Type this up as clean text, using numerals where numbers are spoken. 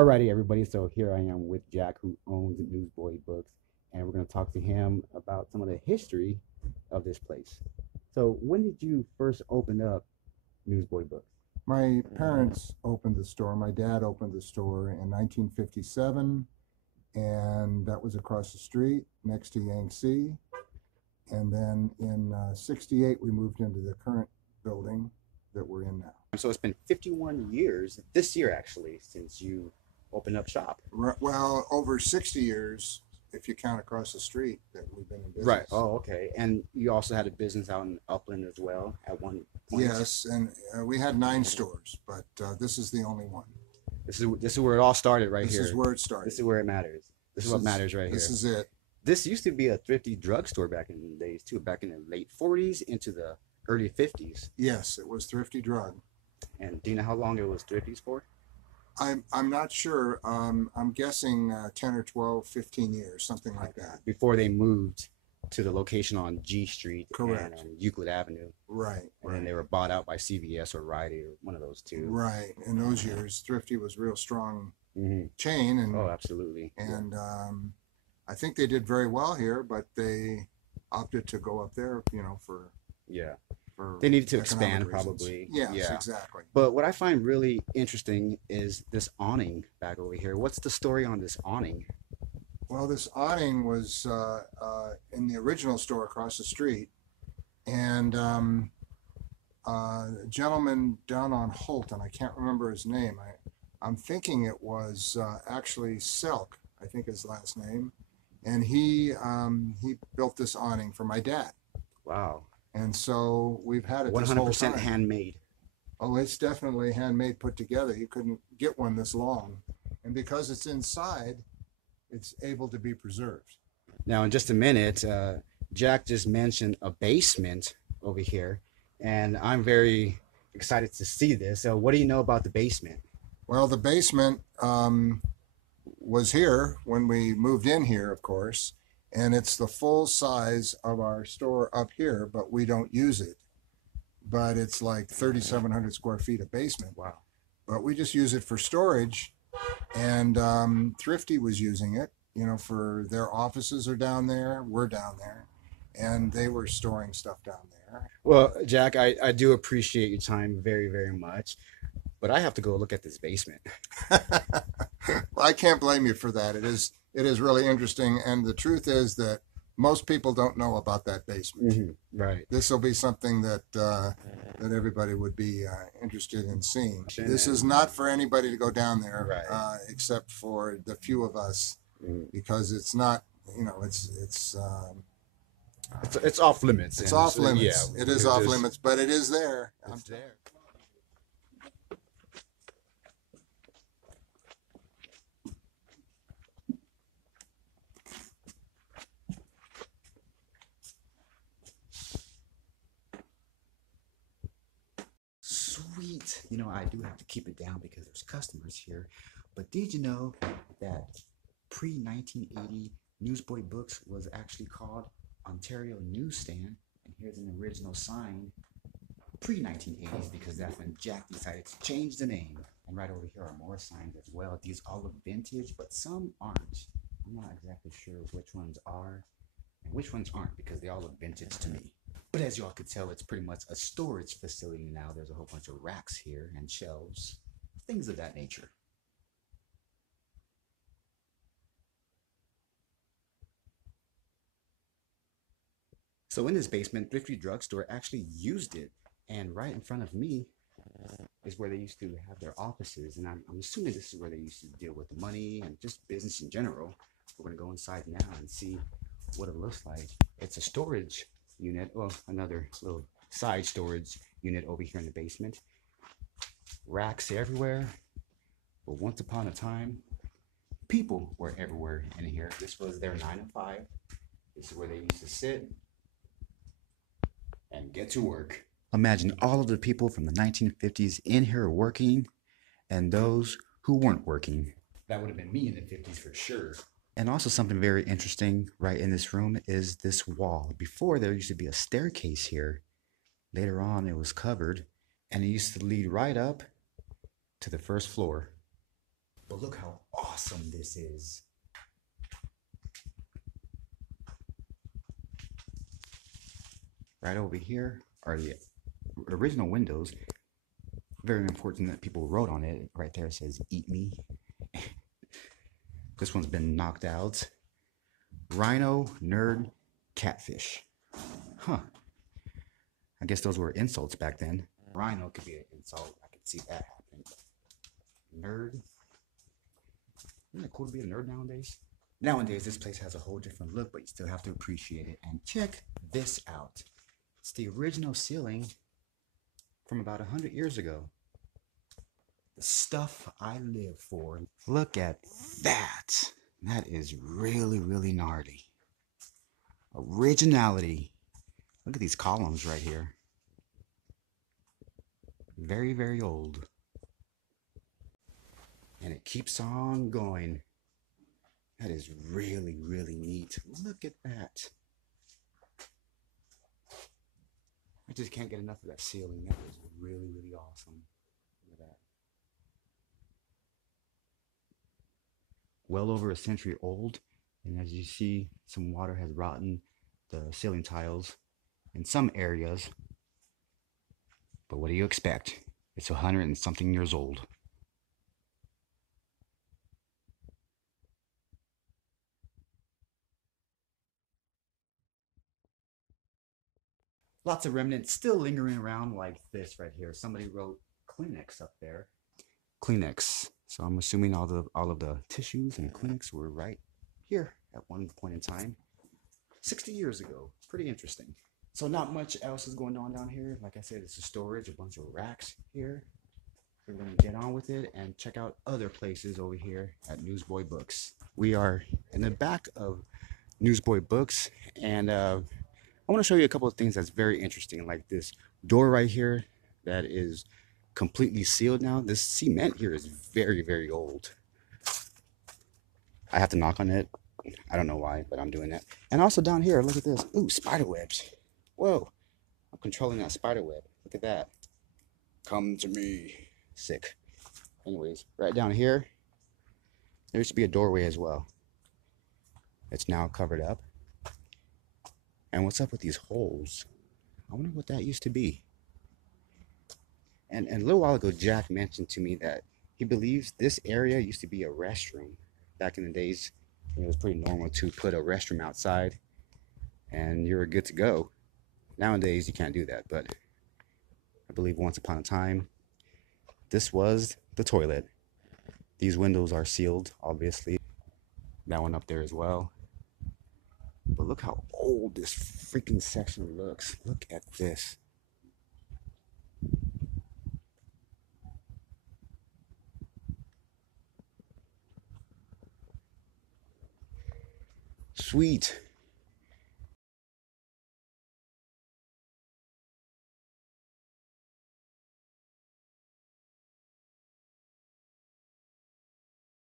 Alrighty, everybody. So here I am with Jack, who owns Newsboy Books, and we're going to talk to him about some of the history of this place. So, when did you first open up Newsboy Books? My parents opened the store. My dad opened the store in 1957, and that was across the street next to Yangtze. And then in 68, we moved into the current building that we're in now. So, it's been 51 years this year, actually, since you opened up shop. Well, over 60 years, if you count across the street that we've been in business. Right. Oh, okay. And you also had a business out in Upland as well at one point. Yes, and we had 9 stores, but this is the only one. This is where it all started, right here. This is where it started. This is where it matters. This is what matters right here. This is it. This used to be a Thrifty Drugs store back in the days too, back in the late 40s into the early 50s. Yes, it was Thrifty Drug. And do you know how long it was Thrifty's for? I'm not sure. I'm guessing 10 or 12, 15 years, something like that. Before they moved to the location on G Street. Correct. And Euclid Avenue. Right. And then they were bought out by CVS or Rite Aid or one of those two. Right. In those years, Thrifty was a real strong chain. And, oh, absolutely. And I think they did very well here, but they opted to go up there, for... Yeah. They needed to expand, reasons. Probably. Yes, yeah, exactly. But what I find really interesting is this awning back over here. What's the story on this awning? Well, this awning was in the original store across the street, and a gentleman down on Holt, and I can't remember his name. I'm thinking it was actually Selk, I think his last name, and he built this awning for my dad. Wow. And so we've had it 100% handmade. Oh, it's definitely handmade, put together. You couldn't get one this long. And because it's inside, it's able to be preserved. Now, in just a minute, Jack just mentioned a basement over here, and I'm very excited to see this. So what do you know about the basement? Well, the basement was here when we moved in here, of course. And it's the full size of our store up here, but we don't use it. But it's like 3,700 square feet of basement. Wow. But we just use it for storage. And Thrifty was using it, for their offices are down there. We're down there. And they were storing stuff down there. Well, Jack, I do appreciate your time very, very much. But I have to go look at this basement. Well, I can't blame you for that. It is really interesting, and the truth is that most people don't know about that basement. Right. This will be something that that everybody would be interested in seeing. This is not for anybody to go down there, right. Except for the few of us, because it's not, it's off limits. It's off limits. Yeah, it is off limits, but it is there. It's there. Sweet. I do have to keep it down because there's customers here. But did you know that pre-1980 Newsboy Books was actually called Ontario Newsstand? And here's an original sign pre-1980s because that's when Jack decided to change the name. And right over here are more signs as well. These all look vintage, but some aren't. I'm not exactly sure which ones are and which ones aren't because they all look vintage to me. But as y'all could tell, it's pretty much a storage facility now. There's a whole bunch of racks here and shelves, things of that nature. So in this basement, Thrifty Drugstore actually used it. And right in front of me is where they used to have their offices. And I'm assuming this is where they used to deal with the money and just business in general. We're going to go inside now and see what it looks like. It's a storage unit, well, another little side storage unit over here in the basement. Racks everywhere. But once upon a time, people were everywhere in here. This was their 9 to 5. This is where they used to sit and get to work. Imagine all of the people from the 1950s in here working and those who weren't working. That would have been me in the 50s for sure. And also something very interesting right in this room is this wall. Before, there used to be a staircase here. Later on, it was covered, and it used to lead right up to the first floor. But look how awesome this is. Right over here are the original windows. Very important that people wrote on it. Right there it says, "Eat me." This one's been knocked out. Rhino, nerd, catfish. Huh. I guess those were insults back then. Rhino could be an insult. I could see that happening. Nerd. Isn't it cool to be a nerd nowadays? Nowadays, this place has a whole different look, but you still have to appreciate it. And check this out. It's the original ceiling from about 100 years ago. The stuff I live for. Look at that. That is really, really gnarly. Originality. Look at these columns right here. Very, very old. And it keeps on going. That is really, really neat. Look at that. I just can't get enough of that ceiling. That is really, really awesome. Look at that. Well over a century old. And as you see, some water has rotten the ceiling tiles in some areas. But what do you expect? It's 100 and something years old. Lots of remnants still lingering around like this right here. Somebody wrote Kleenex up there. Kleenex. So I'm assuming all of the tissues and Kleenex were right here at one point in time. 60 years ago. Pretty interesting. So not much else is going on down here. Like I said, it's a storage, a bunch of racks here. We're going to get on with it and check out other places over here at Newsboy Books. We are in the back of Newsboy Books, and I want to show you a couple of things that's very interesting, like this door right here that is completely sealed now. This cement here is very, very old. I have to knock on it. I don't know why, but I'm doing that. And also down here, look at this. Ooh, spider webs. Whoa, I'm controlling that spider web. Look at that. Come to me. Sick. Anyways, right down here, there used to be a doorway as well. It's now covered up. And what's up with these holes? I wonder what that used to be. And a little while ago, Jack mentioned to me that he believes this area used to be a restroom. Back in the days, it was pretty normal to put a restroom outside and you're good to go. Nowadays, you can't do that, but I believe once upon a time, this was the toilet. These windows are sealed, obviously. That one up there as well. But look how old this freaking section looks. Look at this. Sweet.